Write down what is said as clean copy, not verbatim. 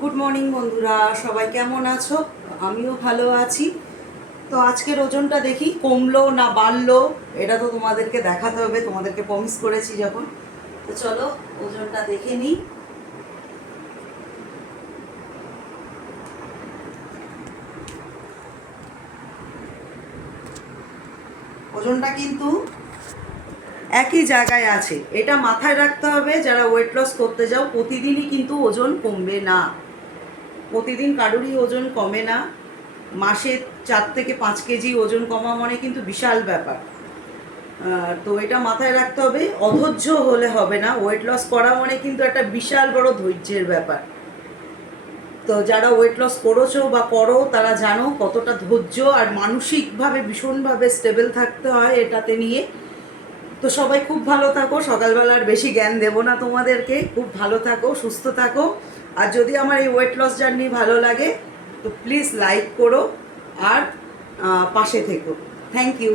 Good morning বন্ধুরা, সবাই কেমন আছো? আমিও ভালো আছি। তো আজকের ওজনটা দেখি কমলো না বাড়লো, এটা তো তোমাদেরকে দেখাতে হবে, তোমাদেরকে প্রমিস করেছি যখন। তো চলো ওজনটা দেখে নিই। ওজনটা কিন্তু একই জায়গায় আছে, এটা মাথায় রাখতে হবে। যারা ওয়েট লস করতে যাও প্রতিদিনই কিন্তু ওজন কমবে না, প্রতিদিন কারোরই ওজন কমে না। মাসে 4 থেকে 5 কেজি ওজন কমা মানে কিন্তু বিশাল ব্যাপার। তো এটা মাথায় রাখতে হবে, অধৈর্য হলে হবে না। ওয়েট লস করা মানে কিন্তু একটা বিশাল বড় ধৈর্যের ব্যাপার। তো যারা ওয়েট লস করেছো বা করো তারা জানো কতটা ধৈর্য আর মানসিকভাবে ভীষণভাবে স্টেবল থাকতে হয় এটাতে নিয়ে। তো সবাই খুব ভালো থাকো, সকালবেলার বেশি জ্ঞান দেবো না তোমাদেরকে। খুব ভালো থাকো, সুস্থ থাকো। আর যদি আমার এই ওয়েট লস জার্নি ভালো লাগে তো প্লিজ লাইক করো আর পাশে থেকো। Thank you.